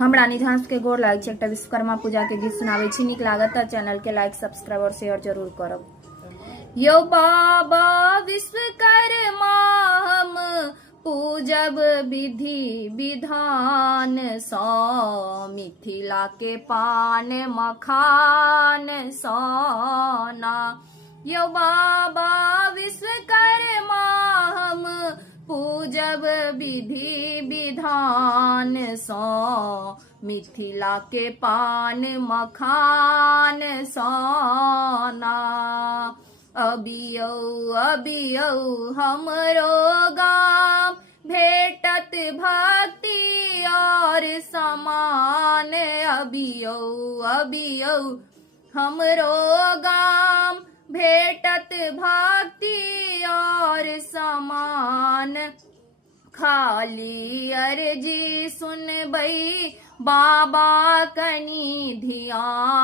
हम रानी झांस के गोर लाग छै, एकटा विश्वकर्मा पूजा के गीत सुनावे छी। नीक लागत त चैनल के लाइक, सब्सक्राइब और शेयर जरूर करब। यो बाबा विश्वकर्मा हम पूजब विधि विधान सँ, मिथिला के पान मखान सोना। यो बाबा विश्वकर्मा हम पूजब विधि विधान सँ, मिथिला के पान मखान सोना। अबियौ अबियौ हमरो गाम, भेटत भक्ति और समान। अबियौ अबियौ हमरो गाम, भेटत भक्ति और समान। खाली अर्जी सुनबै बाबा कनी ध्यान